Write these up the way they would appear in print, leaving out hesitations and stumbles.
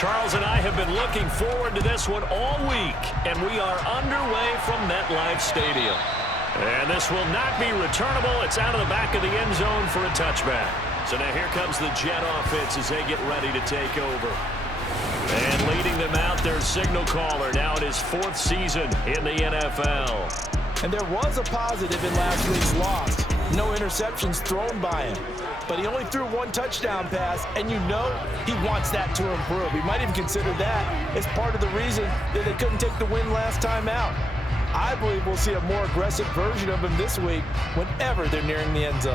Charles and I have been looking forward to this one all week, and we are underway from MetLife Stadium. And this will not be returnable. It's out of the back of the end zone for a touchback. So now here comes the Jet offense as they get ready to take over. And leading them out, their signal caller, now in his 4th season in the NFL. And there was a positive in last week's loss. No interceptions thrown by him. But he only threw 1 touchdown pass, and you know he wants that to improve. He might even consider that as part of the reason that they couldn't take the win last time out. I believe we'll see a more aggressive version of him this week whenever they're nearing the end zone.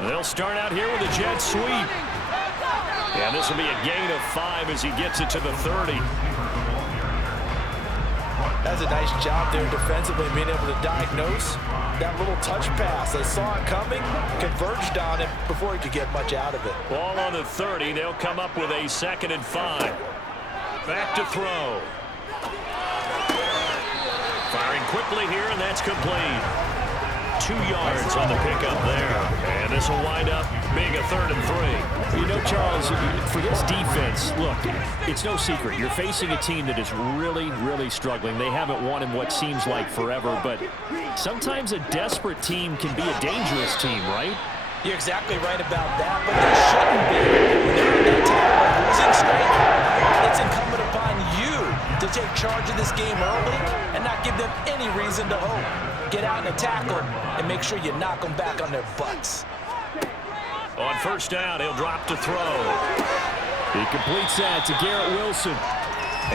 They'll start out here with a jet sweep. And this will be a gain of 5 as he gets it to the 30. That's a nice job there defensively, being able to diagnose that little touch pass. They saw it coming, converged on it before he could get much out of it. Ball on the 30. They'll come up with a 2nd and 5. Back to throw. Firing quickly here, and that's complete. 2 yards on the pickup there. And this will wind up being a 3rd and 3. You know, Charles, for this defense, look, it's no secret. You're facing a team that is really, really struggling. They haven't won in what seems like forever, but sometimes a desperate team can be a dangerous team, right? You're exactly right about that, but they shouldn't be. When they're in that type of losing streak, it's incumbent upon you to take charge of this game early and not give them any reason to hope. Get out and tackle and make sure you knock them back on their butts. On 1st down, he'll drop to throw. He completes that to Garrett Wilson.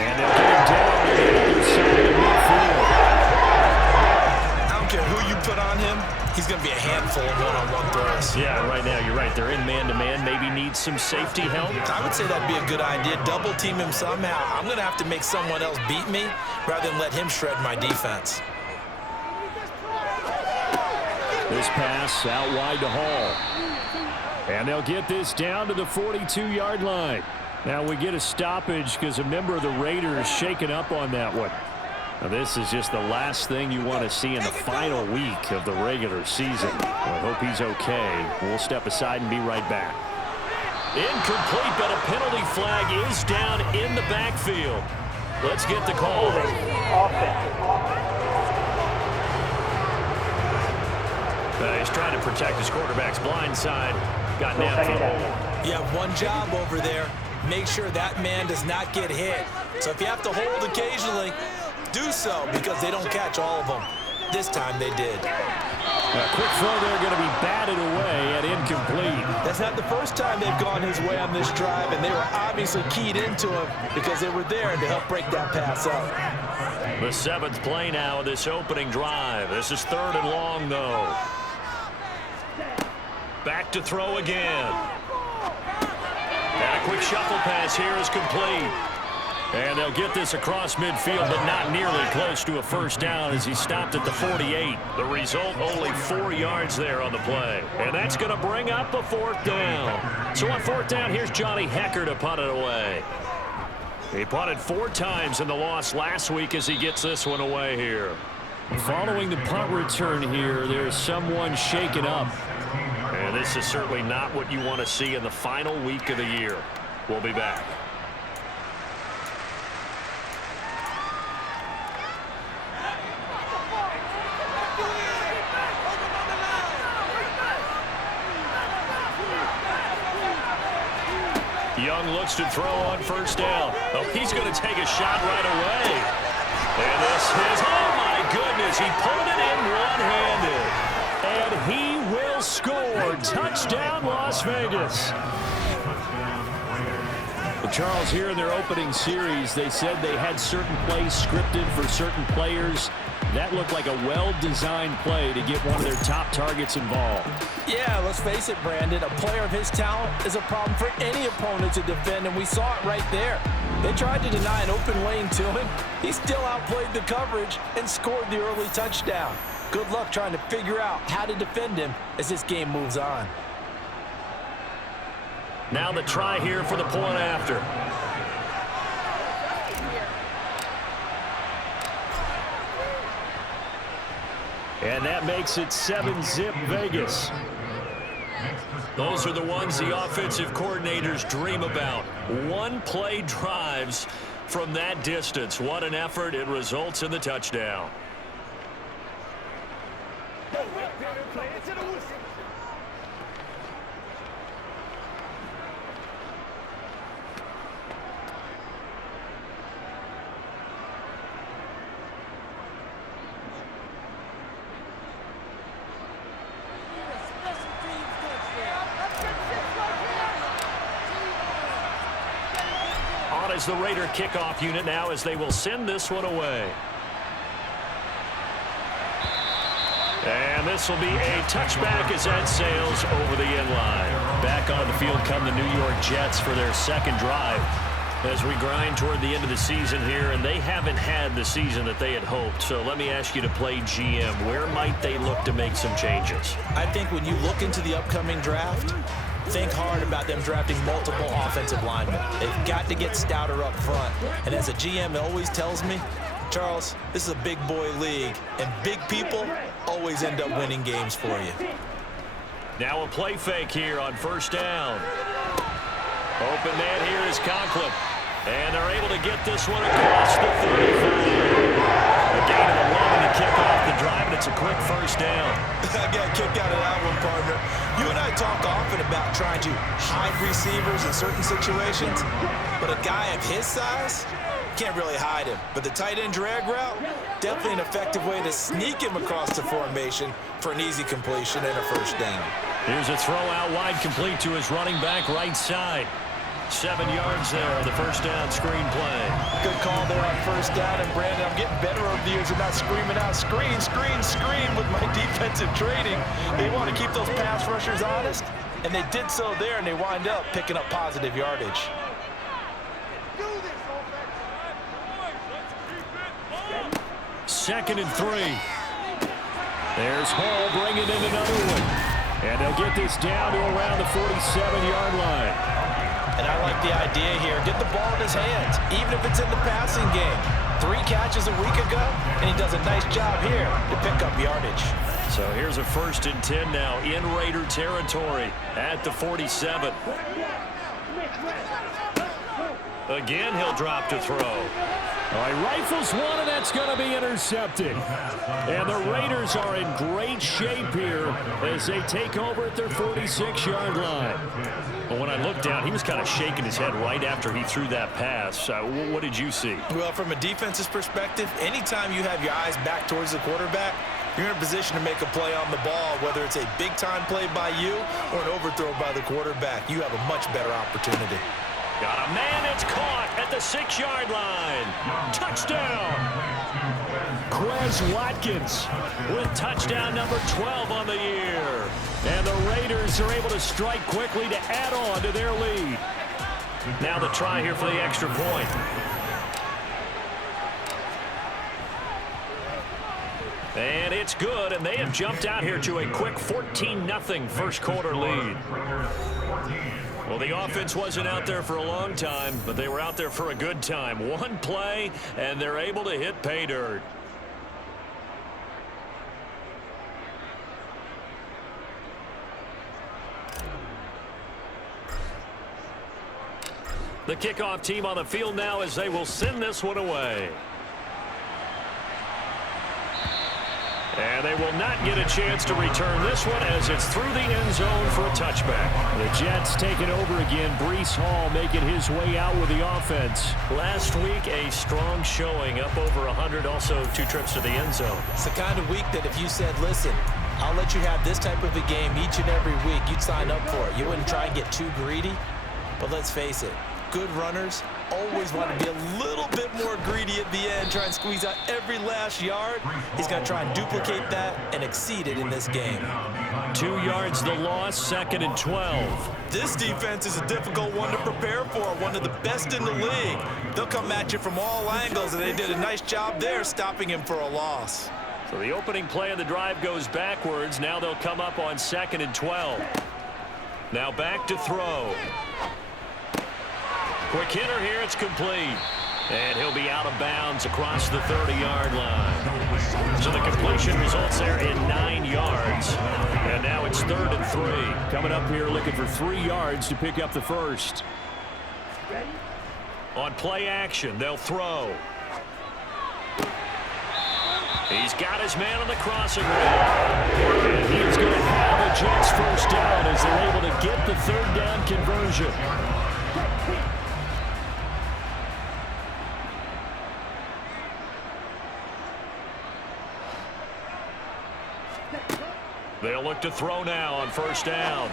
And they'll get him down to the other side of midfield. I don't care who you put on him, he's going to be a handful of one-on-one throws. Yeah, right now, you're right. They're in man-to-man. Maybe needs some safety help. I would say that'd be a good idea. Double team him somehow. I'm going to have to make someone else beat me rather than let him shred my defense. This pass out wide to Hall. And they'll get this down to the 42-yard line. Now we get a stoppage because a member of the Raiders shaken up on that one. Now this is just the last thing you want to see in the final week of the regular season. I hope he's okay. We'll step aside and be right back. Incomplete, but a penalty flag is down in the backfield. Let's get the call. He's trying to protect his quarterback's blind side. Got nabbed for the hold. You have one job over there. Make sure that man does not get hit. So if you have to hold occasionally, do so because they don't catch all of them. This time they did. A quick throw there going to be batted away and incomplete. That's not the first time they've gone his way on this drive, and they were obviously keyed into him because they were there to help break that pass up. The 7th play now of this opening drive. This is 3rd and long, though. Back to throw again. And a quick shuffle pass here is complete. And they'll get this across midfield, but not nearly close to a 1st down as he stopped at the 48. The result, only 4 yards there on the play. And that's going to bring up a 4th down. So on 4th down, here's Johnny Hecker to punt it away. He punted 4 times in the loss last week as he gets this one away here. Following the punt return here, there's someone shaken up. And this is certainly not what you want to see in the final week of the year. We'll be back. Young looks to throw on 1st down. Oh, he's going to take a shot right away. And this is, oh my goodness, he pulled it in one-handed. And he will score. Touchdown, Las Vegas. Well, Charles, here in their opening series, they said they had certain plays scripted for certain players. That looked like a well-designed play to get one of their top targets involved. Yeah, let's face it, Brandon. A player of his talent is a problem for any opponent to defend, and we saw it right there. They tried to deny an open lane to him. He still outplayed the coverage and scored the early touchdown. Good luck trying to figure out how to defend him as this game moves on. Now the try here for the point after. And that makes it 7-zip Vegas. Those are the ones the offensive coordinators dream about. One-play drives from that distance. What an effort. It results in the touchdown. On is the Raider kickoff unit now as they will send this one away. And this will be a touchback as that sails over the end line. Back on the field come the New York Jets for their second drive as we grind toward the end of the season here, and they haven't had the season that they had hoped. So let me ask you to play GM. Where might they look to make some changes? I think when you look into the upcoming draft, think hard about them drafting multiple offensive linemen. They've got to get stouter up front. And as a GM always tells me, Charles, this is a big boy league, and big people always end up winning games for you. Now a play fake here on first down. Open man here is Conklin. And they're able to get this one across the 35. A gain of 11 to kick off the drive, and it's a quick first down. I got a kick out of that one, partner. You and I talk often about trying to hide receivers in certain situations, but a guy of his size can't really hide him. But the tight end drag route, definitely an effective way to sneak him across the formation for an easy completion and a first down. Here's a throw out wide, complete to his running back right side. 7 yards there on the first down screen play. Good call there on first down. And Brandon, I'm getting better over the years of not screaming out screen, screen, screen with my defensive training. They want to keep those pass rushers honest, and they did so there, and they wind up picking up positive yardage. Second and 3. There's Hall bringing in another one. And they'll get this down to around the 47-yard line. And I like the idea here. Get the ball in his hands, even if it's in the passing game. 3 catches a week ago, and he does a nice job here to pick up yardage. So here's a 1st and 10 now in Raider territory at the 47. Again, he'll drop to throw. All right, rifles one, and that's going to be intercepted. And the Raiders are in great shape here as they take over at their 46-yard line. Well, when I looked down, he was kind of shaking his head right after he threw that pass. What did you see? Well, from a defense's perspective, anytime you have your eyes back towards the quarterback, you're in a position to make a play on the ball, whether it's a big-time play by you or an overthrow by the quarterback. You have a much better opportunity. Got a man, it's caught at the 6-yard line. Touchdown! Quez Watkins With touchdown number 12 on the year. and the Raiders are able to strike quickly to add on to their lead. Now the try here for the extra point. And it's good, and they have jumped out here to a quick 14-0 first quarter lead. Well, the offense wasn't out there for a long time, but they were out there for a good time. One play, and they're able to hit pay dirt. The kickoff team on the field now as they will send this one away. And they will not get a chance to return this one as it's through the end zone for a touchback. The Jets taking over again. Breece Hall making his way out with the offense. Last week, a strong showing, up over 100, also 2 trips to the end zone. It's the kind of week that if you said, listen, I'll let you have this type of a game each and every week, you'd sign up for it. You wouldn't try and get too greedy. But let's face it, good runners always want to be a little bit more greedy at the end, try and squeeze out every last yard. He's going to try and duplicate that and exceed it in this game. 2 yards the loss, 2nd and 12. This defense is a difficult one to prepare for, one of the best in the league. They'll come at you from all angles, and they did a nice job there stopping him for a loss. So the opening play of the drive goes backwards. Now they'll come up on 2nd and 12. Now back to throw. Quick hitter here, it's complete. And he'll he'll be out of bounds across the 30-yard line. So the completion results there in 9 yards. And now it's 3rd and 3. Coming up here looking for 3 yards to pick up the first. On play action, they'll throw. He's got his man on the crossing route. And he's going to have a Jets first down as they're able to get the 3rd down conversion. They'll look to throw now on 1st down.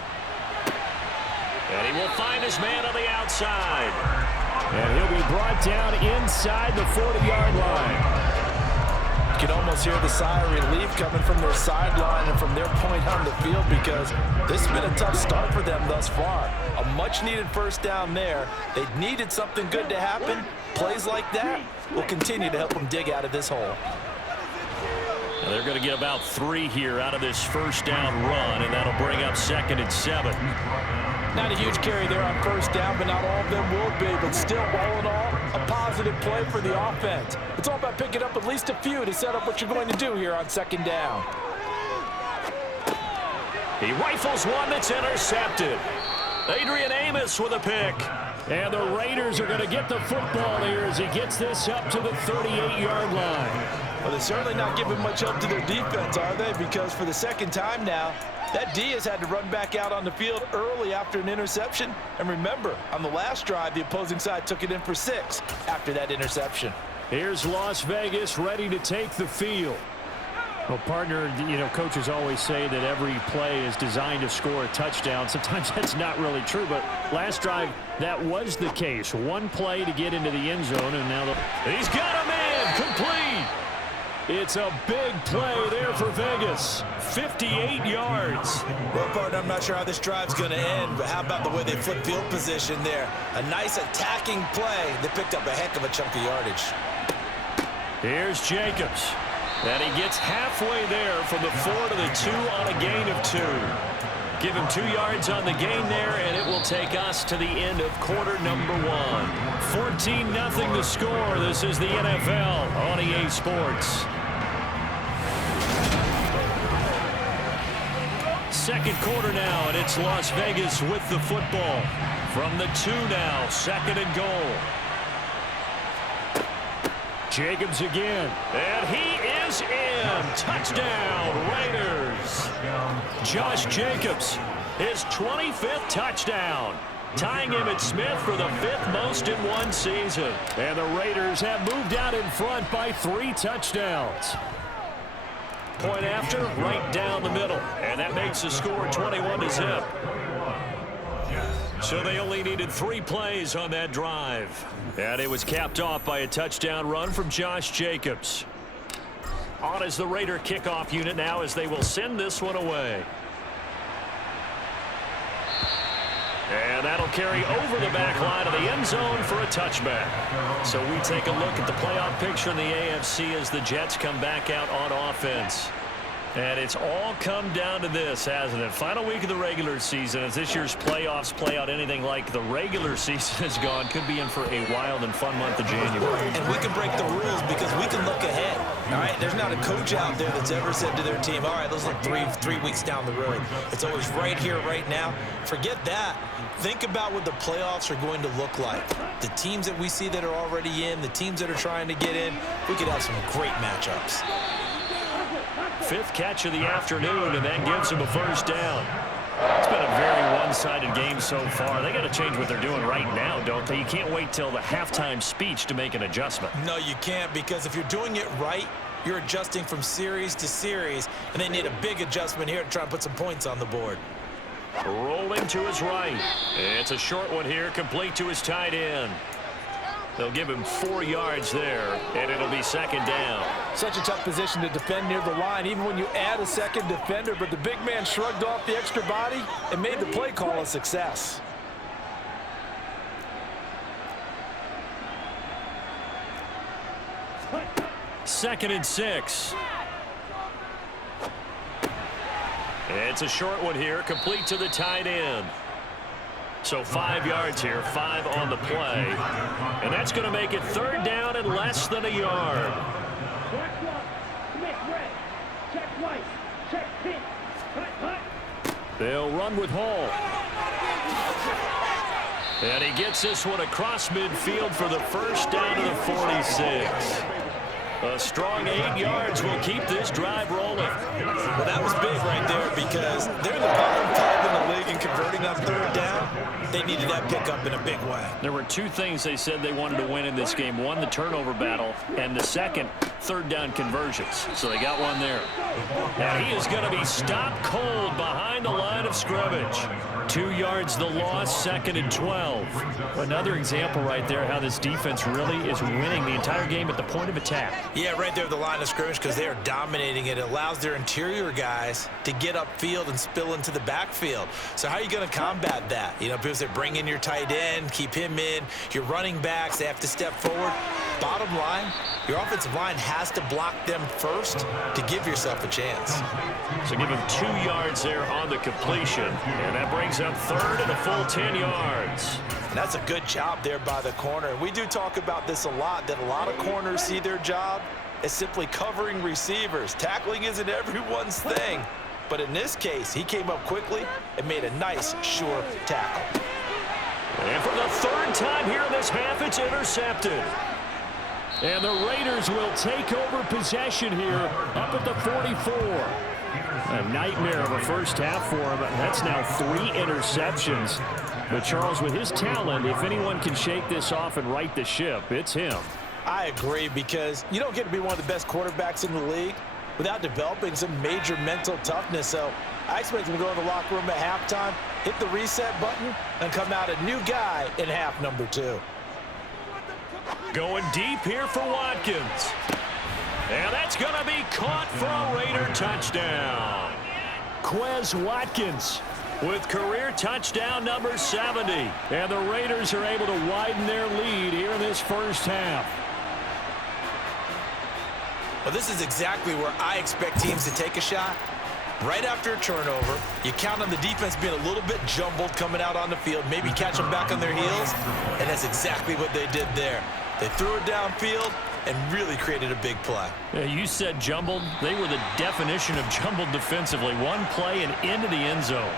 And he will find his man on the outside. And he'll be brought down inside the 40-yard line. You can almost hear the sigh of relief coming from their sideline and from their point on the field, because this has been a tough start for them thus far. A much-needed 1st down there. They needed something good to happen. Plays like that will continue to help them dig out of this hole. Now they're going to get about 3 here out of this 1st down run, and that'll bring up 2nd and 7. Not a huge carry there on 1st down, but not all of them will be. But still, all in all, a positive play for the offense. It's all about picking up at least a few to set up what you're going to do here on 2nd down. He rifles one that's intercepted. Adrian Amos with a pick. And the Raiders are going to get the football here as he gets this up to the 38-yard line. Well, they're certainly not giving much help to their defense, are they? Because for the 2nd time now, that D has had to run back out on the field early after an interception. And remember, on the last drive, the opposing side took it in for 6 after that interception. Here's Las Vegas ready to take the field. Well, partner, coaches always say that every play is designed to score a touchdown. Sometimes that's not really true, but last drive, that was the case. One play to get into the end zone, and now he's got a man complete. It's a big play there for Vegas. 58 yards. Well, partner, I'm not sure how this drive's going to end, but how about the way they flip field position there? A nice attacking play. They picked up a heck of a chunk of yardage. Here's Jacobs. And he gets halfway there from the 4 to the 2 on a gain of 2. Give him 2 yards on the gain there, and it will take us to the end of quarter number 1. 14-0 the score. This is the NFL on EA Sports. 2nd quarter now, and it's Las Vegas with the football. From the 2 now, 2nd and goal. Jacobs again. And he is in. Touchdown, Raiders. Josh Jacobs, his 25th touchdown. Tying him at Smith for the 5th most in one season. And the Raiders have moved out in front by 3 touchdowns. Point after, right down the middle. And that makes the score 21-0. So they only needed 3 plays on that drive. And it was capped off by a touchdown run from Josh Jacobs. On is the Raider kickoff unit now as they will send this one away. And that'll carry over the back line of the end zone for a touchback. So we take a look at the playoff picture in the AFC as the Jets come back out on offense. And it's all come down to this, hasn't it? Final week of the regular season. As this year's playoffs play out anything like the regular season has gone, could be in for a wild and fun month of January. And we can break the rules because we can look ahead. All right, there's not a coach out there that's ever said to their team, all right, let's look three weeks down the road. It's always right here, right now. Forget that. Think about what the playoffs are going to look like. The teams that we see that are already in, the teams that are trying to get in, we could have some great matchups. 5th catch of the afternoon, and that gives him a first down. It's been a very one-sided game so far. They got to change what they're doing right now, don't they? You can't wait till the halftime speech to make an adjustment. No, you can't, because if you're doing it right, you're adjusting from series to series, and they need a big adjustment here to try and put some points on the board. Rolling to his right. It's a short one here, complete to his tight end. They'll give him 4 yards there, and it'll be 2nd down. Such a tough position to defend near the line, even when you add a second defender, but the big man shrugged off the extra body and made the play call a success. Second and 6. It's a short one here, complete to the tight end. So 5 yards here, 5 on the play. And that's going to make it 3rd down and less than a yard. They'll run with Hall. And he gets this one across midfield for the first down to the 46. A strong 8 yards will keep this drive rolling. Well, that was big right there because they're the bottom 5 in the league in converting on 3rd down. They needed that pickup in a big way. There were 2 things they said they wanted to win in this game. One, the turnover battle, and the second, 3rd down conversions. So they got one there. And he is going to be stopped cold behind the line of scrimmage. 2 yards the loss, 2nd and 12. Another example right there how this defense really is winning the entire game at the point of attack. Yeah, right there at the line of scrimmage because they are dominating it. It allows their interior guys to get upfield and spill into the backfield. So how are you going to combat that? You know, because they bring in your tight end, keep him in. Your running backs, they have to step forward. Bottom line, your offensive line has to block them first to give yourself a chance. So give him 2 yards there on the completion. And that brings up 3rd and a full 10 yards. And that's a good job there by the corner. We do talk about this a lot, that a lot of corners see their job as simply covering receivers. Tackling isn't everyone's thing. But in this case, he came up quickly and made a nice, sure tackle. And for the 3rd time here in this half, it's intercepted. And the Raiders will take over possession here up at the 44. A nightmare of a first half for him. That's now 3 interceptions. But Charles, with his talent, if anyone can shake this off and right the ship, it's him. I agree because you don't get to be one of the best quarterbacks in the league without developing some major mental toughness. So I expect him to go in the locker room at halftime, hit the reset button, and come out a new guy in half number 2. Going deep here for Watkins. And that's going to be caught for a Raider touchdown. Quez Watkins with career touchdown number 70. And the Raiders are able to widen their lead here in this first half. Well, this is exactly where I expect teams to take a shot. Right after a turnover, you count on the defense being a little bit jumbled coming out on the field, maybe catch them back on their heels, and that's exactly what they did there. They threw it downfield and really created a big play. Yeah, you said jumbled. They were the definition of jumbled defensively. One play and into the end zone.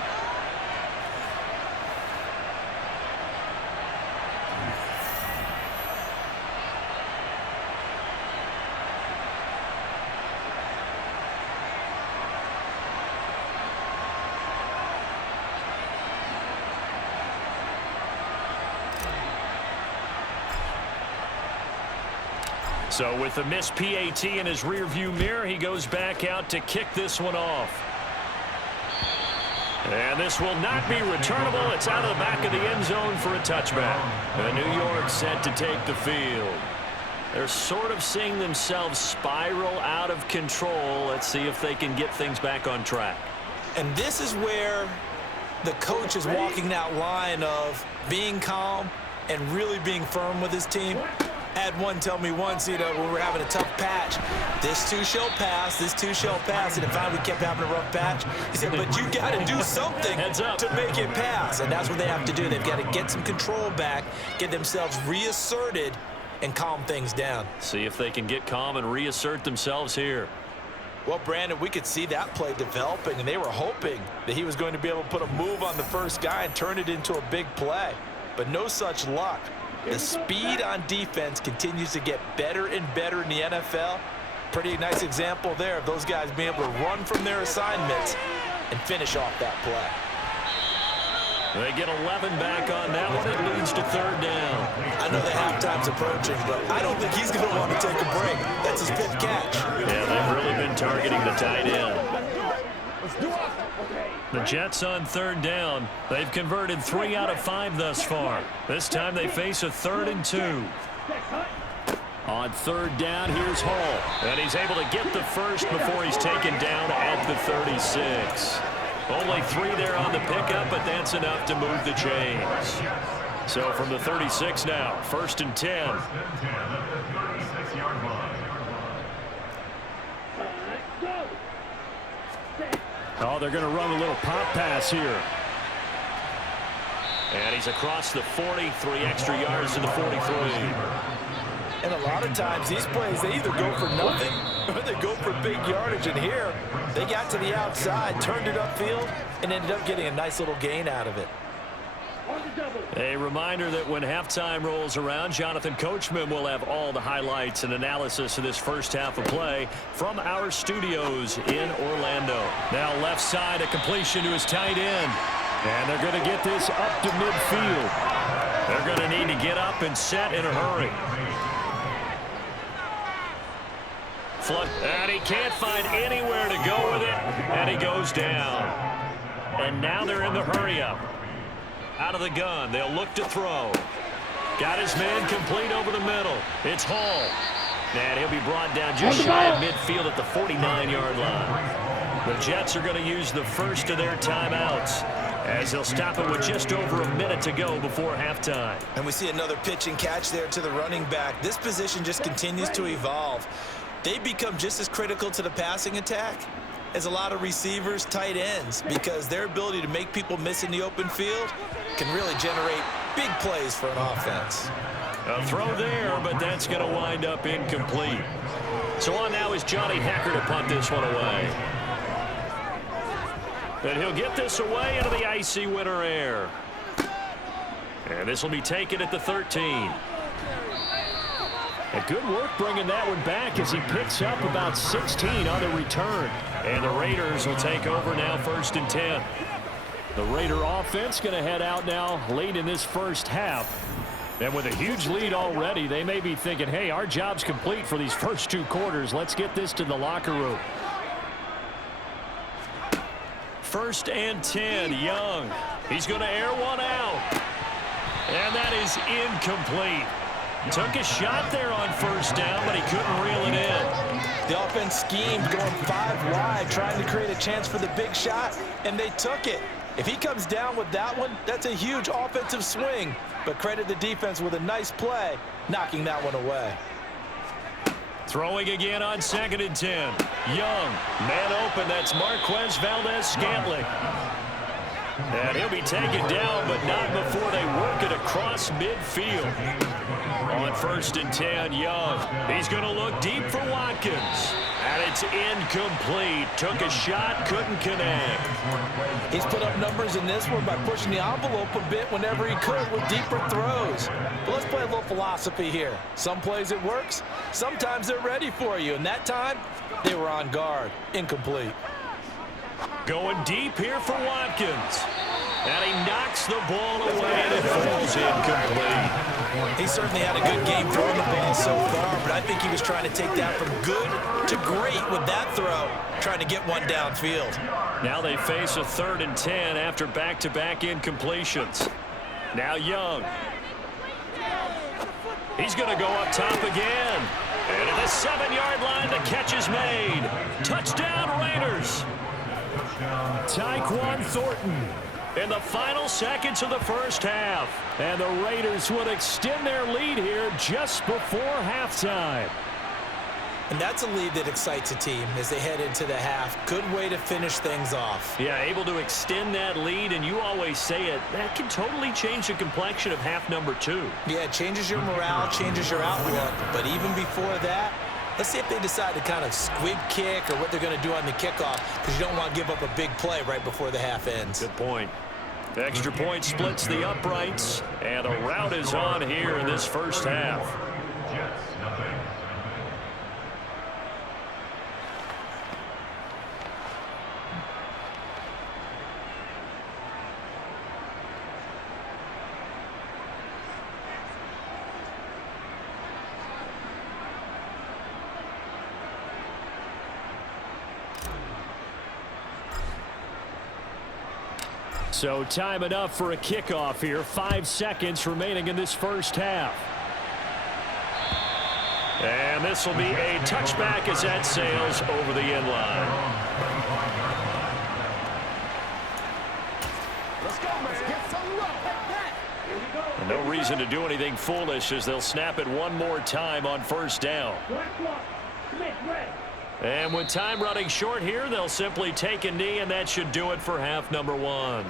So with the missed PAT in his rearview mirror, he goes back out to kick this one off. And this will not be returnable. It's out of the back of the end zone for a touchback. And New York set to take the field. They're sort of seeing themselves spiral out of control. Let's see if they can get things back on track. And this is where the coach is walking that line of being calm and really being firm with his team. I had one tell me once, you know, when we were having a tough patch, this too shall pass, this too shall pass, and finally we kept having a rough patch. He said, but you got to do something to make it pass, and that's what they have to do. They've got to get some control back, get themselves reasserted, and calm things down. See if they can get calm and reassert themselves here. Well, Brandon, we could see that play developing, and they were hoping that he was going to be able to put a move on the first guy and turn it into a big play, but no such luck. The speed on defense continues to get better and better in the NFL. Pretty nice example there of those guys being able to run from their assignments and finish off that play. They get 11 back on that one. It leads to 3rd down. I know the halftime's approaching, but I don't think he's going to want to take a break. That's his 5th catch. Yeah, they've really been targeting the tight end. The Jets on 3rd down. They've converted 3 out of 5 thus far. This time they face a 3rd and 2. On 3rd down, here's Hall. And he's able to get the first before he's taken down at the 36. Only 3 there on the pickup, but that's enough to move the chains. So from the 36 now, 1st and 10. Oh, they're going to run a little pop pass here. And he's across the 40, 3 extra yards to the 43. And a lot of times these plays, they either go for nothing or they go for big yardage. And here, they got to the outside, turned it upfield, and ended up getting a nice little gain out of it. A reminder that when halftime rolls around, Jonathan Coachman will have all the highlights and analysis of this first half of play from our studios in Orlando. Now left side, a completion to his tight end. And they're going to get this up to midfield. They're going to need to get up and set in a hurry. And he can't find anywhere to go with it, and he goes down. And now they're in the hurry-up. Out of the gun, they'll look to throw. Got his man complete over the middle. It's Hall. And he'll be brought down just shy of midfield at the 49-yard line. The Jets are going to use the first of their timeouts as they'll stop it with just over a minute to go before halftime. And we see another pitch and catch there to the running back. This position just continues to evolve. They become just as critical to the passing attack as a lot of receivers, tight ends, because their ability to make people miss in the open field can really generate big plays for an offense. A throw there, but that's going to wind up incomplete. So on now is Johnny Hecker to punt this one away. And he'll get this away into the icy winter air. And this will be taken at the 13. And good work bringing that one back as he picks up about 16 on the return. And the Raiders will take over now, 1st and 10. The Raider offense going to head out now late in this first half. And with a huge lead already, they may be thinking, hey, our job's complete for these first 2 quarters. Let's get this to the locker room. 1st and 10, Young. He's going to air one out. And that is incomplete. Took a shot there on 1st down, but he couldn't reel it in. The offense schemed going 5 wide, trying to create a chance for the big shot, and they took it. If he comes down with that one, that's a huge offensive swing. But credit the defense with a nice play, knocking that one away. Throwing again on 2nd and 10. Young, man open, that's Marquez Valdez-Scantling. And he'll be taken down, but not before they work it across midfield. On 1st and 10, Young. He's going to look deep for Watkins. And it's incomplete. Took a shot, couldn't connect. He's put up numbers in this one by pushing the envelope a bit whenever he could with deeper throws. But let's play a little philosophy here. Some plays it works. Sometimes they're ready for you. And that time, they were on guard. Incomplete. Going deep here for Watkins. And he knocks the ball away and it falls incomplete. He certainly had a good game throwing the ball so far, but I think he was trying to take that from good to great with that throw, trying to get one downfield. Now they face a 3rd and 10 after back-to-back incompletions. Now Young. He's going to go up top again. And at the 7-yard line, the catch is made. Touchdown, Raiders. Tyquan Thornton in the final seconds of the first half. And the Raiders would extend their lead here just before halftime. And that's a lead that excites a team as they head into the half. Good way to finish things off. Yeah, able to extend that lead, and you always say it, that can totally change the complexion of half number 2. Yeah, it changes your morale, changes your outlook. But even before that, let's see if they decide to kind of squib kick or what they're going to do on the kickoff, because you don't want to give up a big play right before the half ends. Good point. The extra point splits the uprights, and a rout is on here in this first half. So time enough for a kickoff here. 5 seconds remaining in this first half. And this will be a touchback as that sails over the end line. And no reason to do anything foolish as they'll snap it one more time on 1st down. And with time running short here, they'll simply take a knee, and that should do it for half number 1.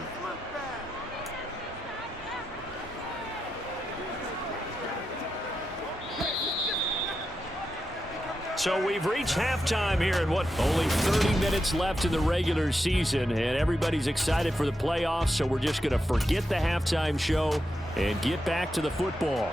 So we've reached halftime here and what? Only 30 minutes left in the regular season, and everybody's excited for the playoffs, so we're just going to forget the halftime show and get back to the football.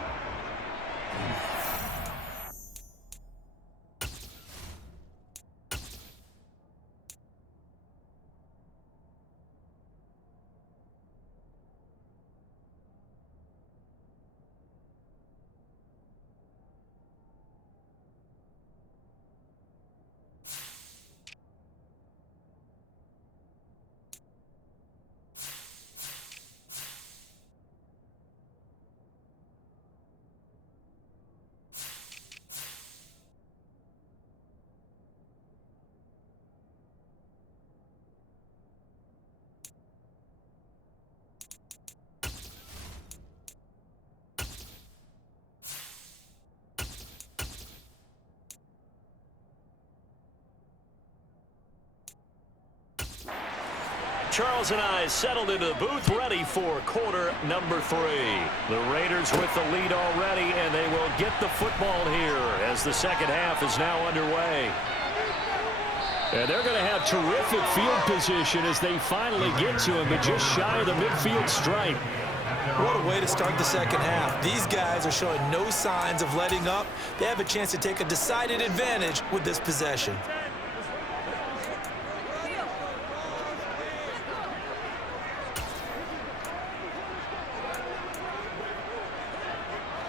Charles and I settled into the booth, ready for quarter number 3. The Raiders with the lead already, and they will get the football here as the second half is now underway. And they're going to have terrific field position as they finally get to him, but just shy of the midfield stripe. What a way to start the second half. These guys are showing no signs of letting up. They have a chance to take a decided advantage with this possession.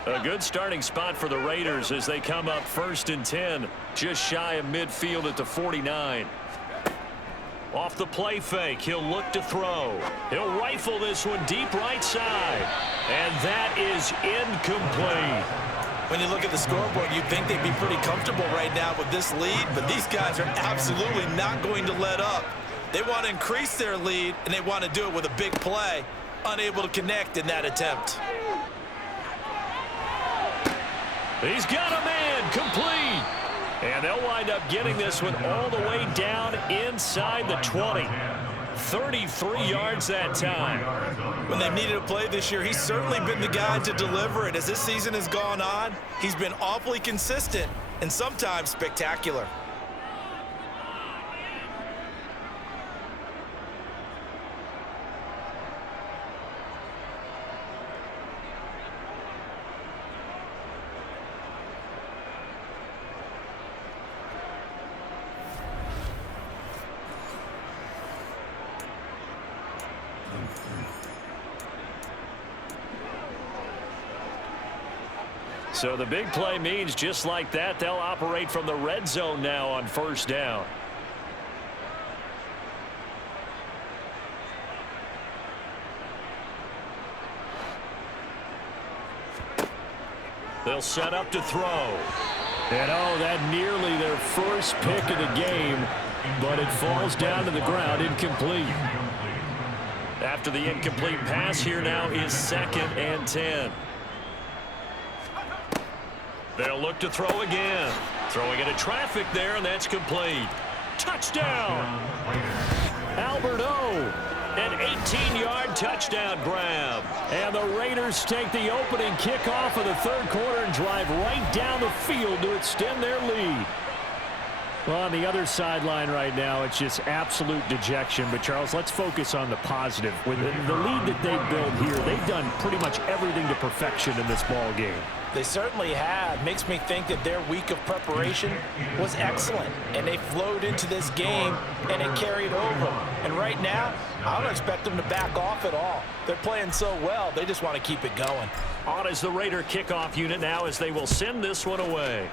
A good starting spot for the Raiders as they come up 1st and 10, just shy of midfield at the 49. Off the play fake, he'll look to throw. He'll rifle this one deep right side, and that is incomplete. When you look at the scoreboard, you'd think they'd be pretty comfortable right now with this lead, but these guys are absolutely not going to let up. They want to increase their lead, and they want to do it with a big play. Unable to connect in that attempt. He's got a man, complete. And they'll wind up getting this one all the way down inside the 20. 33 yards that time. When they've needed a play this year, he's certainly been the guy to deliver it. As this season has gone on, he's been awfully consistent and sometimes spectacular. So the big play means just like that, they'll operate from the red zone now on 1st down. They'll set up to throw. And that nearly their first pick of the game, but it falls down to the ground, incomplete. After the incomplete pass, here now is 2nd and 10. They'll look to throw again. Throwing into traffic there, and that's complete. Touchdown! Albert O. An 18-yard touchdown grab. And the Raiders take the opening kickoff of the 3rd quarter and drive right down the field to extend their lead. Well, on the other sideline right now, it's just absolute dejection. But, Charles, let's focus on the positive. With the lead that they've built here, they've done pretty much everything to perfection in this ball game. They certainly have. Makes me think that their week of preparation was excellent. And they flowed into this game, and it carried over. And right now, I don't expect them to back off at all. They're playing so well, they just want to keep it going. On is the Raider kickoff unit now as they will send this one away.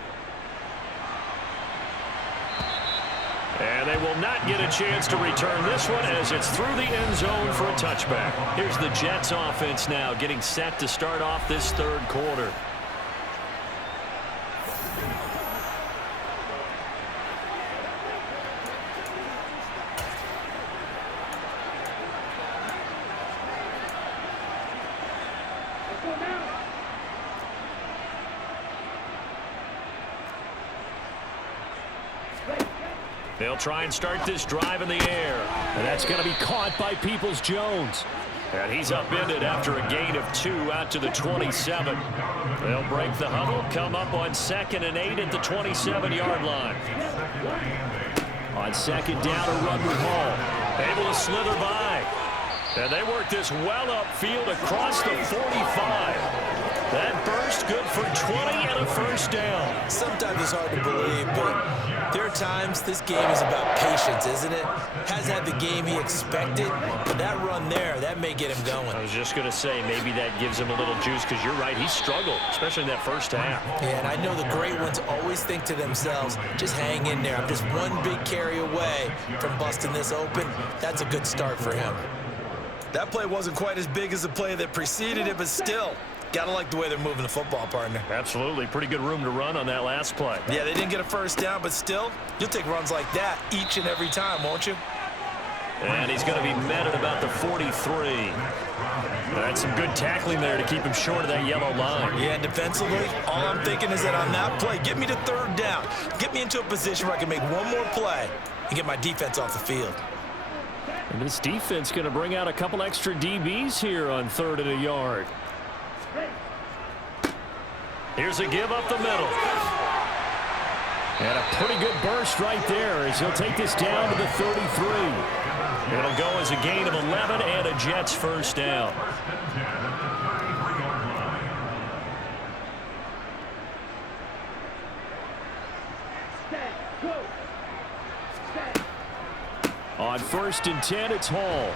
And they will not get a chance to return this one as it's through the end zone for a touchback. Here's the Jets offense now getting set to start off this 3rd quarter. They'll try and start this drive in the air. And that's going to be caught by Peoples-Jones. And he's upended after a gain of 2 out to the 27. They'll break the huddle, come up on 2nd and 8 at the 27-yard line. On 2nd down, a run with Hall. Able to slither by. And they work this well upfield across the 45. That burst good for 20 and a first down. Sometimes it's hard to believe, but there are times this game is about patience, isn't it? Hasn't had the game he expected, but that run there, that may get him going. I was just going to say, maybe that gives him a little juice, because you're right, he struggled, especially in that first half. Yeah, and I know the great ones always think to themselves, just hang in there. I'm just one big carry away from busting this open. That's a good start for him. That play wasn't quite as big as the play that preceded it, but still, gotta like the way they're moving the football, partner. Absolutely. Pretty good room to run on that last play. Yeah, they didn't get a first down, but still, you'll take runs like that each and every time, won't you? And he's going to be met at about the 43. That's some good tackling there to keep him short of that yellow line. Yeah, and defensively, all I'm thinking is that on that play, get me to 3rd down. Get me into a position where I can make one more play and get my defense off the field. And this defense going to bring out a couple extra DBs here on 3rd and a yard. Here's a give up the middle. And a pretty good burst right there as he'll take this down to the 33. It'll go as a gain of 11 and a Jets first down. On 1st and 10, it's Hall.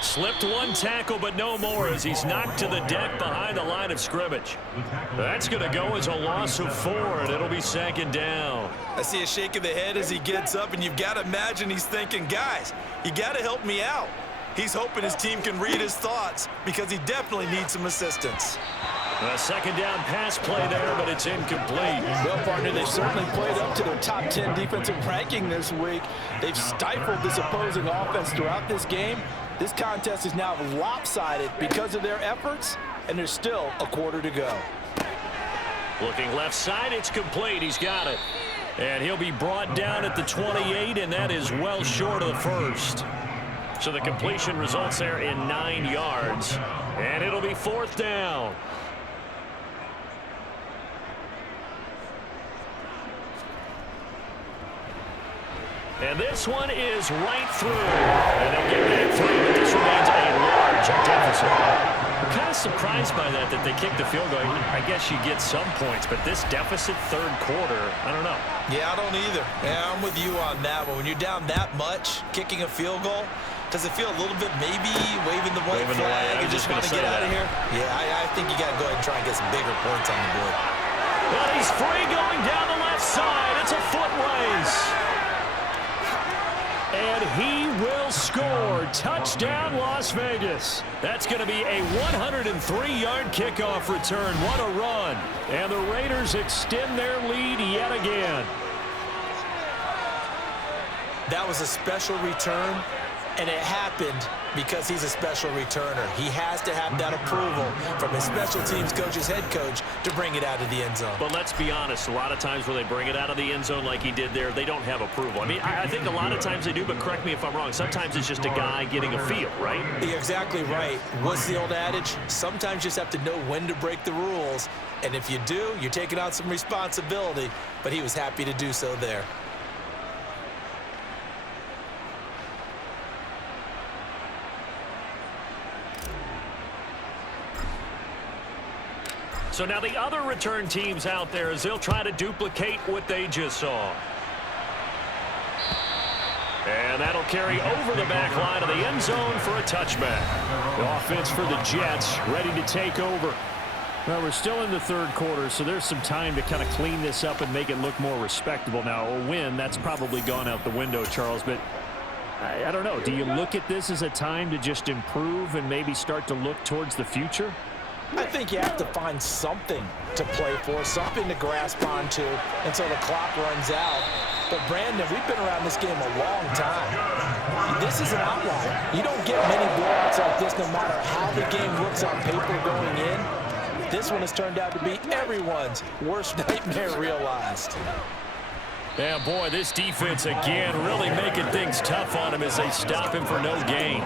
Slipped one tackle, but no more as he's knocked to the deck behind the line of scrimmage. That's going to go as a loss of 4, and it'll be 2nd down. I see a shake of the head as he gets up, and you've got to imagine he's thinking, guys, you got to help me out. He's hoping his team can read his thoughts because he definitely needs some assistance. A 2nd down pass play there, but it's incomplete. Well, partner, they certainly played up to their top 10 defensive ranking this week. They've stifled this opposing offense throughout this game. This contest is now lopsided because of their efforts, and there's still a quarter to go. Looking left side, it's complete. He's got it. And he'll be brought down at the 28, and that is well short of the first. So the completion results there in 9 yards, and it'll be 4th down. And this one is right through. And they'll get back 3, but this remains a large deficit. I'm kind of surprised by that they kicked the field goal. I guess you get some points, but this deficit 3rd quarter, I don't know. Yeah, I don't either. Yeah, I'm with you on that one. When you're down that much, kicking a field goal, does it feel a little bit maybe waving the white flag and just want to get out of here? Yeah, I think you got to go ahead and try and get some bigger points on the board. Well, he's free going down the left side. It's a foot race. And he will score. Touchdown, Las Vegas. That's going to be a 103-yard kickoff return. What a run. And the Raiders extend their lead yet again. That was a special return, and it happened because he's a special returner. He has to have that approval from his special teams coach's head coach to bring it out of the end zone. But let's be honest, a lot of times when they bring it out of the end zone like he did there, they don't have approval. I mean, I think a lot of times they do, but correct me if I'm wrong. Sometimes it's just a guy getting a feel, right? You're exactly right. What's the old adage? Sometimes you just have to know when to break the rules, and if you do, you're taking on some responsibility, but he was happy to do so there. So now the other return teams out there as they'll try to duplicate what they just saw. And that'll carry over the back line of the end zone for a touchback. The offense for the Jets ready to take over. Well, we're still in the 3rd quarter, so there's some time to kind of clean this up and make it look more respectable. Now, a win, that's probably gone out the window, Charles, but I don't know. Do you look at this as a time to just improve and maybe start to look towards the future? I think you have to find something to play for, something to grasp onto until the clock runs out. But, Brandon, we've been around this game a long time. This is an outlier. You don't get many blowouts like this no matter how the game looks on paper going in. This one has turned out to be everyone's worst nightmare realized. Yeah, boy, this defense again really making things tough on him as they stop him for no gain.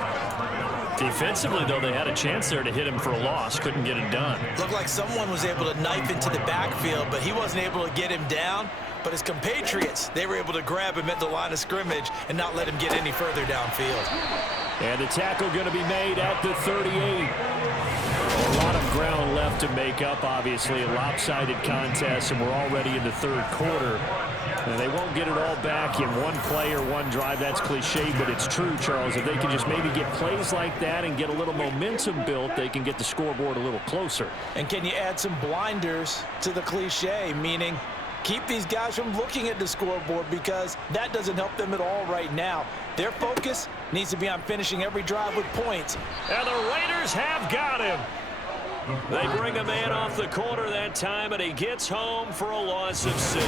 Defensively, though, they had a chance there to hit him for a loss. Couldn't get it done. Looked like someone was able to knife into the backfield, but he wasn't able to get him down. But his compatriots, they were able to grab him at the line of scrimmage and not let him get any further downfield. And the tackle going to be made at the 38. A lot of ground left to make up, obviously. A lopsided contest, and we're already in the third quarter. And they won't get it all back in one play or one drive. That's cliche, but it's true, Charles. If they can just maybe get plays like that and get a little momentum built, they can get the scoreboard a little closer. And can you add some blinders to the cliche, meaning keep these guys from looking at the scoreboard, because that doesn't help them at all right now. Their focus needs to be on finishing every drive with points. And the Raiders have got him. They bring a man off the corner that time, and he gets home for a loss of 6.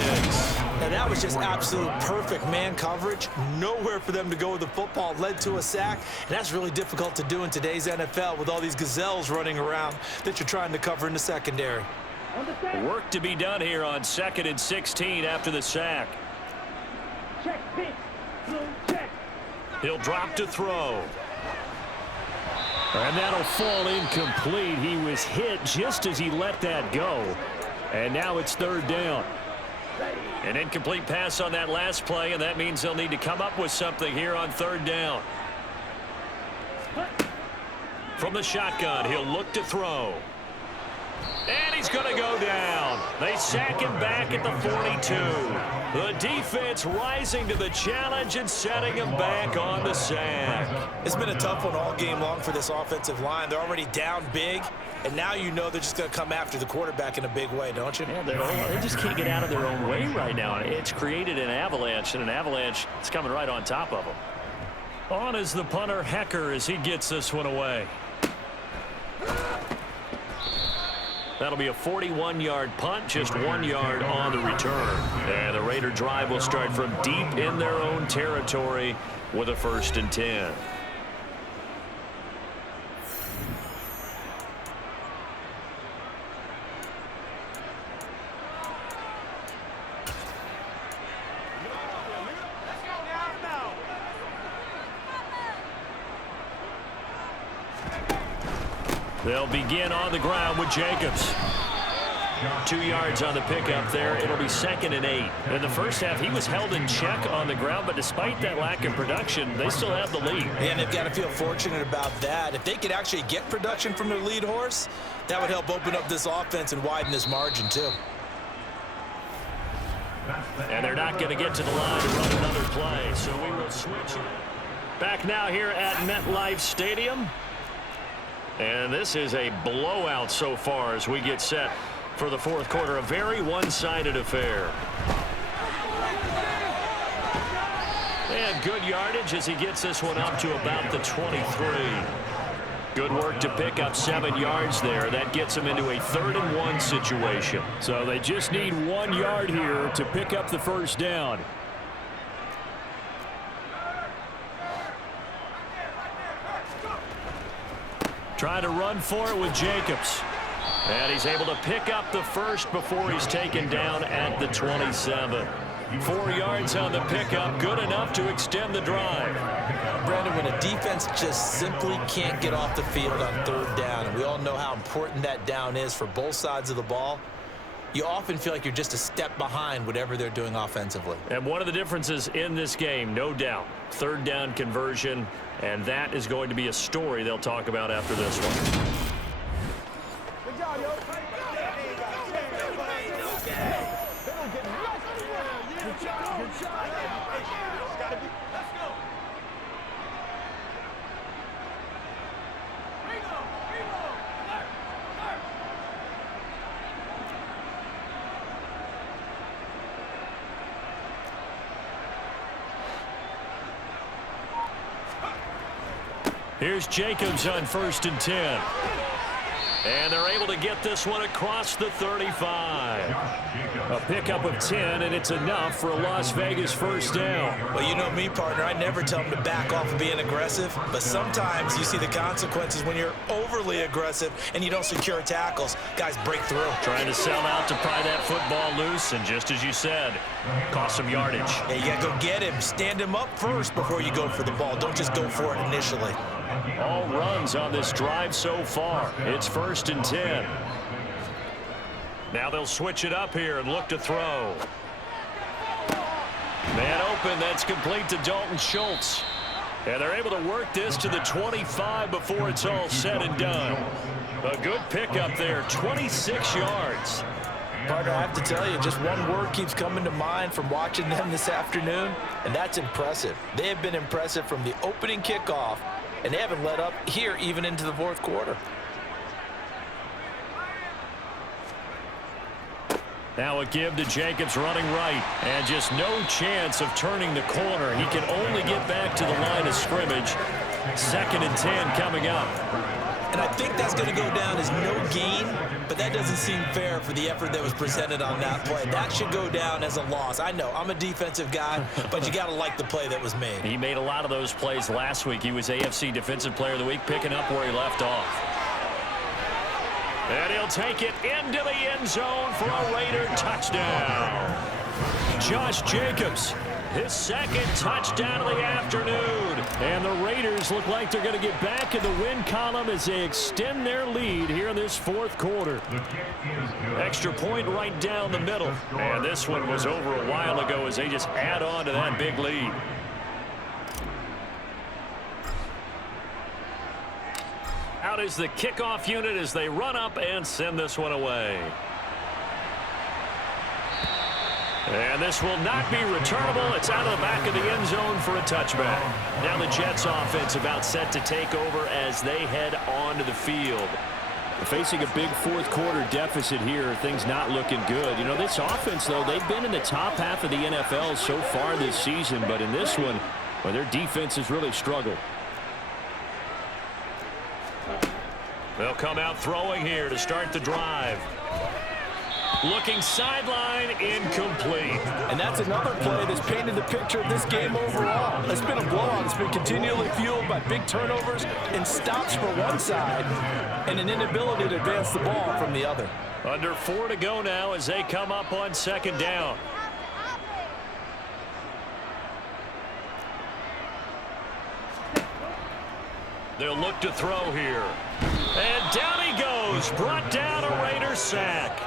And that was just absolute perfect man coverage. Nowhere for them to go with the football. Led to a sack, and that's really difficult to do in today's NFL with all these gazelles running around that you're trying to cover in the secondary. Work to be done here on 2nd and 16 after the sack. He'll drop to throw. And that'll fall incomplete. He was hit just as he let that go. And now it's 3rd down. An incomplete pass on that last play, and that means they'll need to come up with something here on 3rd down. From the shotgun, he'll look to throw. And he's going to go down. They sack him back at the 42. The defense rising to the challenge and setting him back on the sack. It's been a tough one all game long for this offensive line. They're already down big, and now you know they're just going to come after the quarterback in a big way, don't you? Yeah, they just can't get out of their own way right now. It's created an avalanche, and an avalanche is coming right on top of them. On is the punter, Hecker, as he gets this one away. That'll be a 41-yard punt, just 1 yard on the return. And the Raider drive will start from deep in their own territory with a 1st and 10. They'll begin on the ground with Jacobs. 2 yards on the pickup there. It'll be 2nd and 8. In the first half, he was held in check on the ground, but despite that lack of production, they still have the lead. And they've got to feel fortunate about that. If they could actually get production from their lead horse, that would help open up this offense and widen this margin too. And they're not going to get to the line to run another play, so we will switch it. Back now here at MetLife Stadium. And this is a blowout so far as we get set for the 4th quarter. A very one-sided affair. And good yardage as he gets this one up to about the 23. Good work to pick up 7 yards there. That gets him into a 3rd and 1 situation. So they just need 1 yard here to pick up the 1st down. Trying to run for it with Jacobs. And he's able to pick up the 1st before he's taken down at the 27. 4 yards on the pickup, good enough to extend the drive. Brandon, when a defense just simply can't get off the field on 3rd down, and we all know how important that down is for both sides of the ball, you often feel like you're just a step behind whatever they're doing offensively. And one of the differences in this game, no doubt, 3rd down conversion, and that is going to be a story they'll talk about after this one. Good job, yo. Here's Jacobs on 1st and 10. And they're able to get this one across the 35. A pickup of 10, and it's enough for a Las Vegas first down. Well, you know me, partner. I never tell them to back off of being aggressive, but sometimes you see the consequences when you're overly aggressive and you don't secure tackles. Guys break through. Trying to sell out to pry that football loose, and just as you said, cost some yardage. Yeah, you got to go get him. Stand him up first before you go for the ball. Don't just go for it initially. All runs on this drive so far. It's 1st and 10. Now they'll switch it up here and look to throw. Man open, that's complete to Dalton Schultz. And they're able to work this to the 25 before it's all said and done. A good pickup there, 26 yards. Partner, I have to tell you, just one word keeps coming to mind from watching them this afternoon, and that's impressive. They have been impressive from the opening kickoff, and they haven't let up here even into the fourth quarter. Now a give to Jacobs running right, and just no chance of turning the corner. He can only get back to the line of scrimmage. 2nd and 10 coming up. And I think that's going to go down as no gain, but that doesn't seem fair for the effort that was presented on that play. That should go down as a loss. I know, I'm a defensive guy, but you got to like the play that was made. He made a lot of those plays last week. He was AFC Defensive Player of the Week, picking up where he left off. And he'll take it into the end zone for a Raider touchdown. Josh Jacobs, his 2nd touchdown of the afternoon. And the Raiders look like they're going to get back in the win column as they extend their lead here in this 4th quarter. Extra point right down the middle. And this one was over a while ago as they just add on to that big lead. Out is the kickoff unit as they run up and send this one away. And this will not be returnable. It's out of the back of the end zone for a touchback. Now the Jets offense about set to take over as they head onto the field. Facing a big 4th quarter deficit here, things not looking good. You know, this offense, though, they've been in the top half of the NFL so far this season, but in this one, well, their defense has really struggled. They'll come out throwing here to start the drive. Looking sideline, incomplete. And that's another play that's painted the picture of this game overall. It's been a blowout. It's been continually fueled by big turnovers and stops for one side and an inability to advance the ball from the other. Under 4 to go now as they come up on 2nd down. They'll look to throw here. And down he goes. Brought down a Raider sack.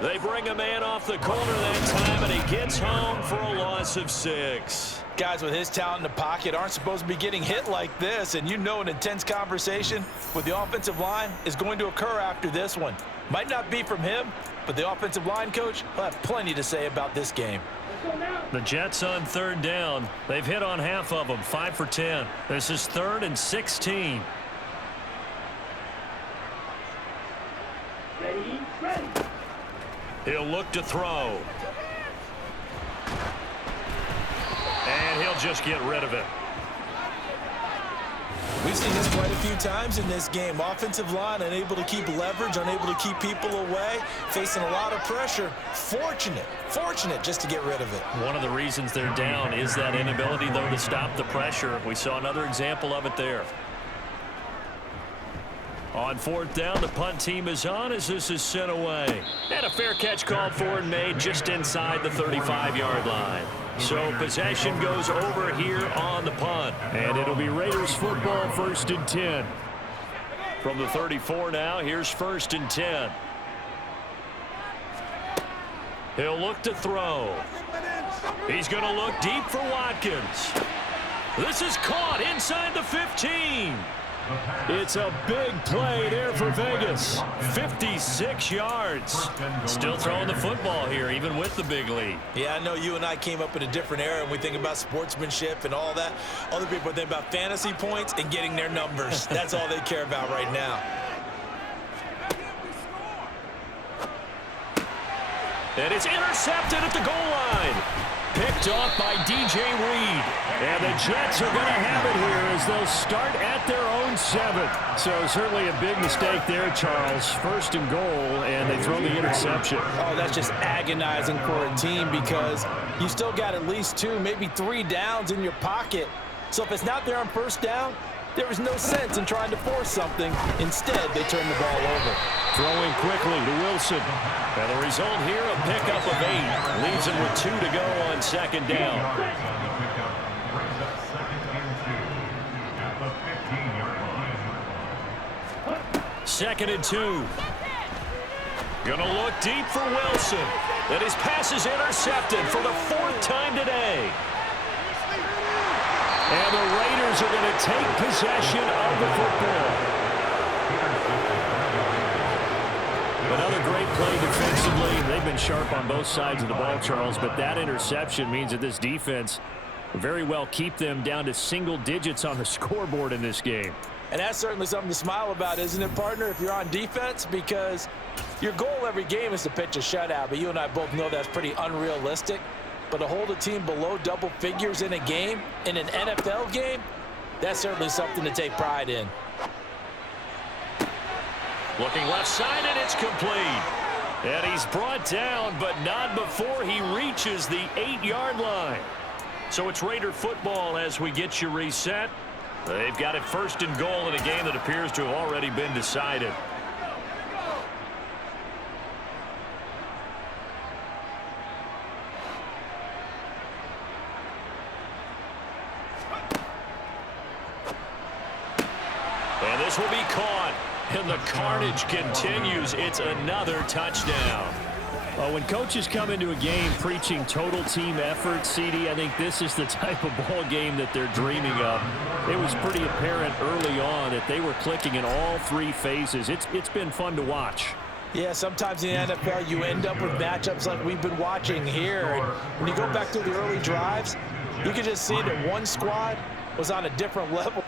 They bring a man off the corner that time, and he gets home for a loss of 6. Guys with his talent in the pocket aren't supposed to be getting hit like this, and you know an intense conversation with the offensive line is going to occur after this one. Might not be from him, but the offensive line coach will have plenty to say about this game. The Jets on 3rd down. They've hit on half of them, 5 for 10. This is 3rd and 16. He'll look to throw. And he'll just get rid of it. We've seen this quite a few times in this game. Offensive line unable to keep leverage, unable to keep people away, facing a lot of pressure. Fortunate just to get rid of it. One of the reasons they're down is that inability, though, to stop the pressure. We saw another example of it there. On 4th down, the punt team is on as this is sent away. And a fair catch called for and made just inside the 35-yard line. So possession goes over here on the punt. And it'll be Raiders football, 1st and 10. From the 34 now, here's 1st and 10. He'll look to throw. He's going to look deep for Watkins. This is caught inside the 15. It's a big play there for Vegas. 56 yards. Still throwing the football here, even with the big lead. Yeah, I know you and I came up in a different era, and we think about sportsmanship and all that. Other people think about fantasy points and getting their numbers. That's all they care about right now. And it's intercepted at the goal line. Picked off by DJ Reed. And the Jets are going to have it here as they'll start at their own 7. So certainly a big mistake there, Charles. First and goal, and they throw the interception. Oh, that's just agonizing for a team because you still got at least 2, maybe 3 downs in your pocket. So if it's not there on first down, there is no sense in trying to force something. Instead, they turn the ball over. Throwing quickly to Wilson. And the result here, a pickup of 8. Leaves him with 2 to go on second down. Second and 2. Gonna look deep for Wilson. And his pass is intercepted for the 4th time today. And the Raiders are going to take possession of the football. Another great play defensively. They've been sharp on both sides of the ball, Charles, but that interception means that this defense will very well keep them down to single digits on the scoreboard in this game. And that's certainly something to smile about, isn't it, partner, if you're on defense? Because your goal every game is to pitch a shutout, but you and I both know that's pretty unrealistic. But to hold a team below double figures in a game, in an NFL game, that's certainly something to take pride in. Looking left side, and it's complete. And he's brought down, but not before he reaches the 8-yard line. So it's Raider football as we get you reset. They've got it first and goal in a game that appears to have already been decided. And this will be caught. And the carnage continues. It's another touchdown. Well, when coaches come into a game preaching total team effort, CD, I think this is the type of ball game that they're dreaming of. It was pretty apparent early on that they were clicking in all 3 phases. It's been fun to watch. Yeah, sometimes in the NFL you end up with matchups like we've been watching here. And when you go back to the early drives, you can just see that one squad was on a different level.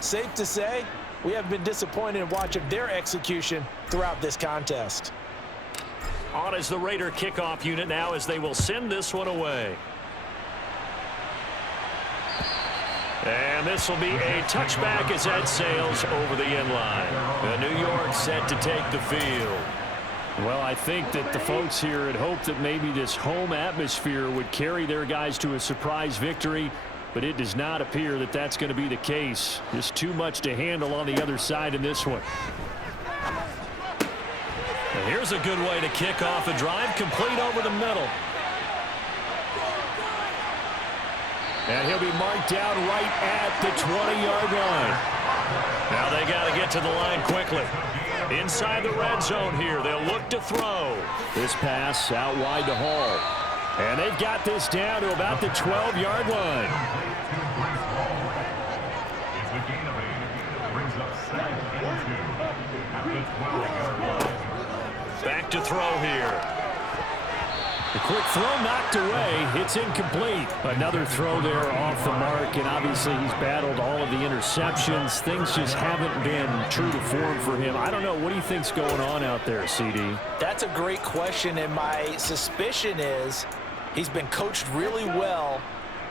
Safe to say, we have been disappointed in watching their execution throughout this contest. On is the Raider kickoff unit now as they will send this one away. And this will be a touchback as that sails over the end line. The New York set to take the field. Well, I think that the folks here had hoped that maybe this home atmosphere would carry their guys to a surprise victory, but it does not appear that that's going to be the case. Just too much to handle on the other side in this one. And here's a good way to kick off a drive, complete over the middle. And he'll be marked down right at the 20-yard line. Now they got to get to the line quickly. Inside the red zone here, they'll look to throw. This pass out wide to Hall. And they've got this down to about the 12-yard line. Back to throw here. The quick throw knocked away. It's incomplete. Another throw there off the mark, and obviously he's battled all of the interceptions. Things just haven't been true to form for him. I don't know. What do you think's going on out there, CD? That's a great question, and my suspicion is he's been coached really well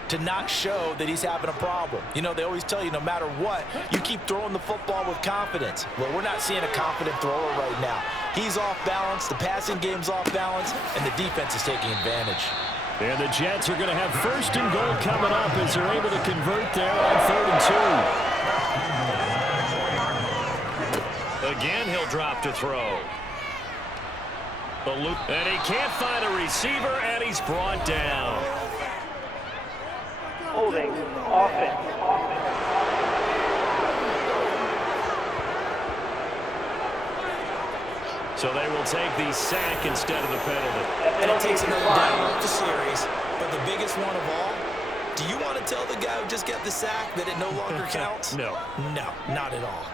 to not show that he's having a problem. You know, they always tell you no matter what, you keep throwing the football with confidence. Well, we're not seeing a confident thrower right now. He's off balance, the passing game's off balance, and the defense is taking advantage. And the Jets are going to have first and goal coming up as they're able to convert there on 3rd and 2. Again, he'll drop to throw. The loop, and he can't find a receiver, and he's brought down. Holding offense. So they will take the sack instead of the penalty. And it takes another down off the series. But the biggest one of all, do you want to tell the guy who just got the sack that it no longer counts? No. No, not at all.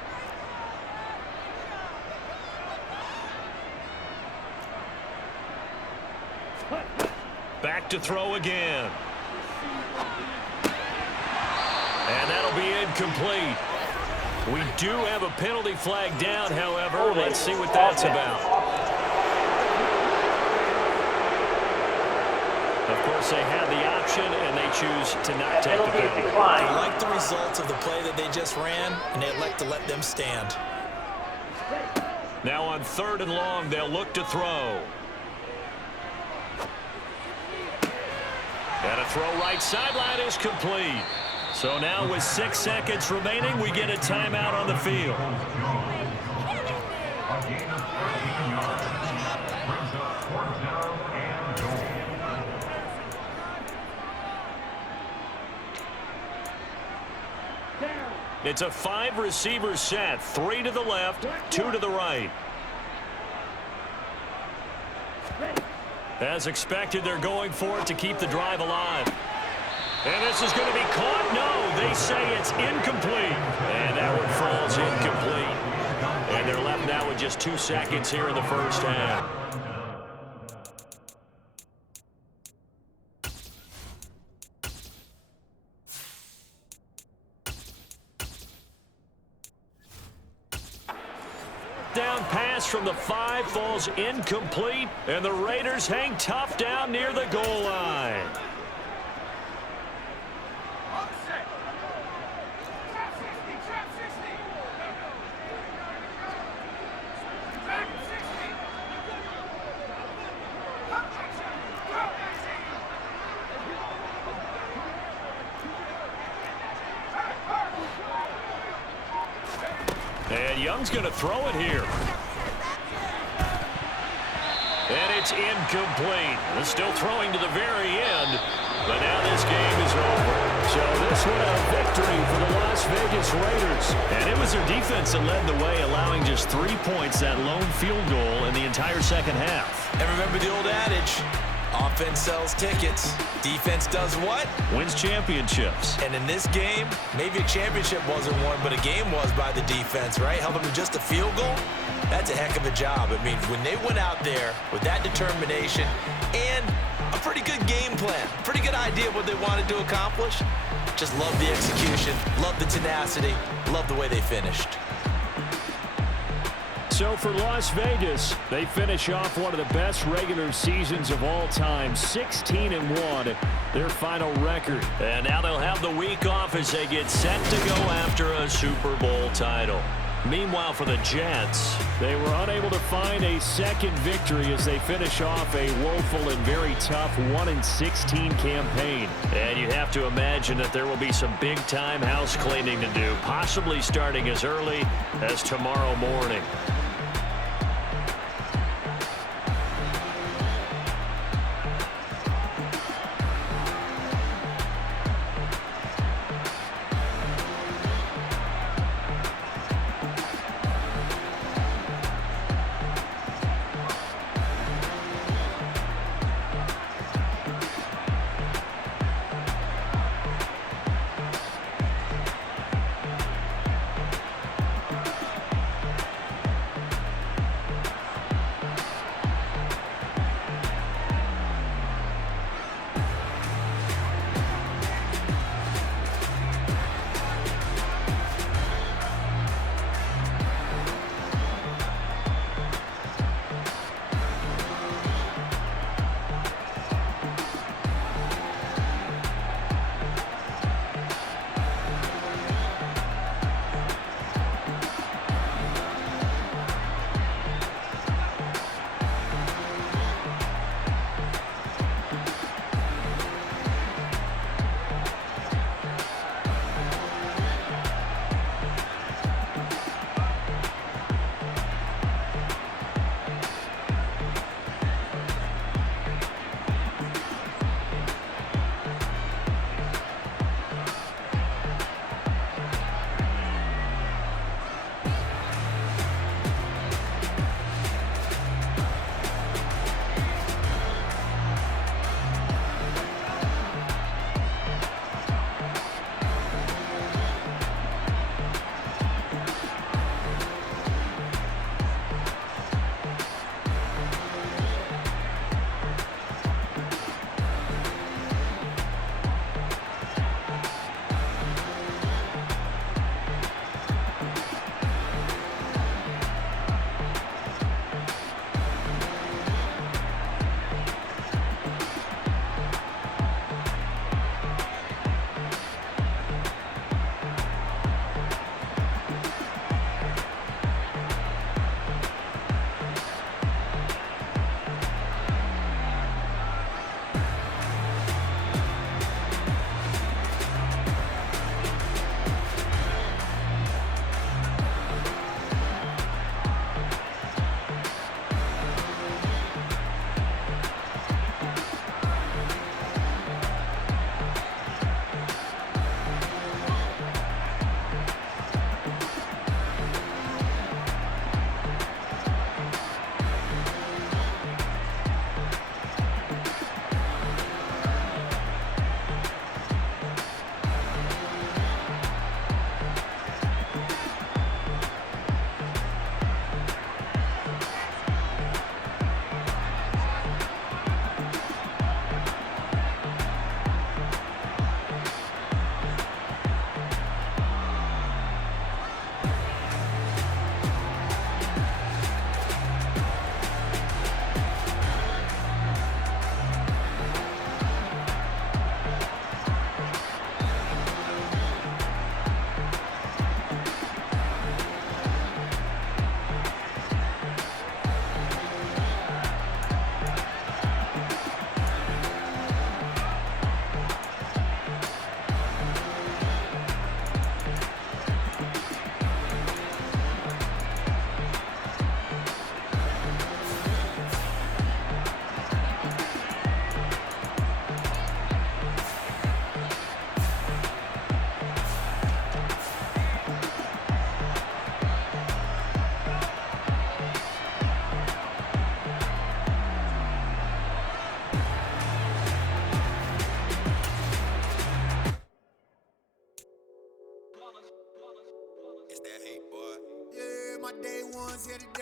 Back to throw again. And that'll be incomplete. We do have a penalty flag down, however. Let's see what that's about. Of course, they had the option, and they choose to not take the penalty. They like the results of the play that they just ran, and they elect to let them stand. Now on 3rd and long, they'll look to throw. And a throw right sideline is complete. So now with 6 seconds remaining, we get a timeout on the field. It's a 5-receiver set, 3 to the left, 2 to the right. As expected, they're going for it to keep the drive alive. And this is going to be caught. No, they say it's incomplete. And that one falls incomplete. And they're left now with just 2 seconds here in the first half. Down pass from the 5 falls incomplete, and the Raiders hang tough down near the goal line. And Young's going to throw it here. And it's incomplete. They're still throwing to the very end, but now this game is over. So this one a victory for the Las Vegas Raiders. And it was their defense that led the way, allowing just 3 points, that lone field goal in the entire second half. And remember the old adage, offense sells tickets. Defense does what? Wins championships. And in this game, maybe a championship wasn't won, but a game was by the defense, right? Held them to just a field goal. That's a heck of a job. I mean, when they went out there with that determination and a pretty good game plan, pretty good idea of what they wanted to accomplish, just love the execution, love the tenacity, love the way they finished. So for Las Vegas, they finish off one of the best regular seasons of all time, 16-1, their final record. And now they'll have the week off as they get set to go after a Super Bowl title. Meanwhile, for the Jets, they were unable to find a second victory as they finish off a woeful and very tough 1-16 campaign. And you have to imagine that there will be some big-time house cleaning to do, possibly starting as early as tomorrow morning.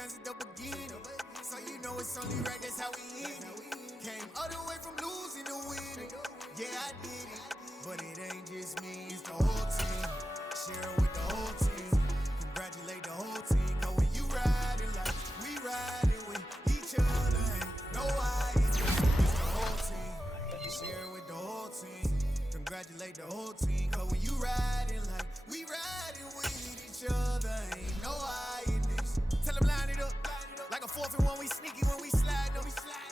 done since the beginning. So you know it's only right, that's how we end it. Came all the way from losing to winning. Yeah, I did it, but it ain't just me, it's the whole team. Share it with the whole team. Congratulate the whole team. Cause when you riding like we riding with each other, ain't no I, it's the whole team. Share it with the whole team. Congratulate the whole team. Cause when you riding like we riding with each other, ain't no I in this. Tell them line it up. Like a 4th and 1, we sneaky when we slide them.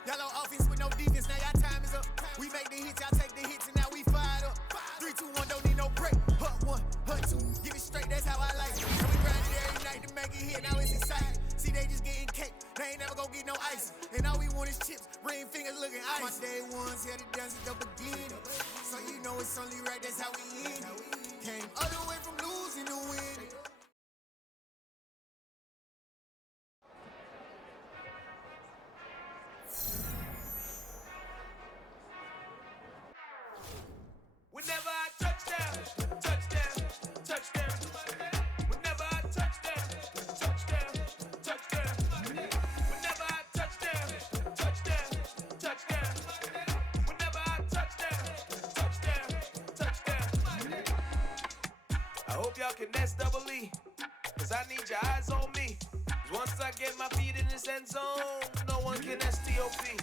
Yellow offense with no defense, now y'all time is up. We make the hits, y'all take the hits, and now we fired up. 3, 2, 1, don't need no break. Hut 1, hut 2, give it straight, that's how I like it. And we grind it every night to make it hit, now it's exciting. See, they just getting cake, they ain't never gonna get no ice. And all we want is chips, ring fingers looking ice. My day ones had it done since the beginning. So you know it's only right, that's how we end it. Came all the way from losing to winning. Whenever I touchdown, touchdown, touchdown. Whenever I touchdown, touchdown, touchdown. Whenever I touchdown, touchdown, touchdown. Whenever I touchdown, touchdown, touchdown. I hope y'all can SEE, cause I need your eyes on me. 'Cause once I get my feet in this end zone, no one can STOP.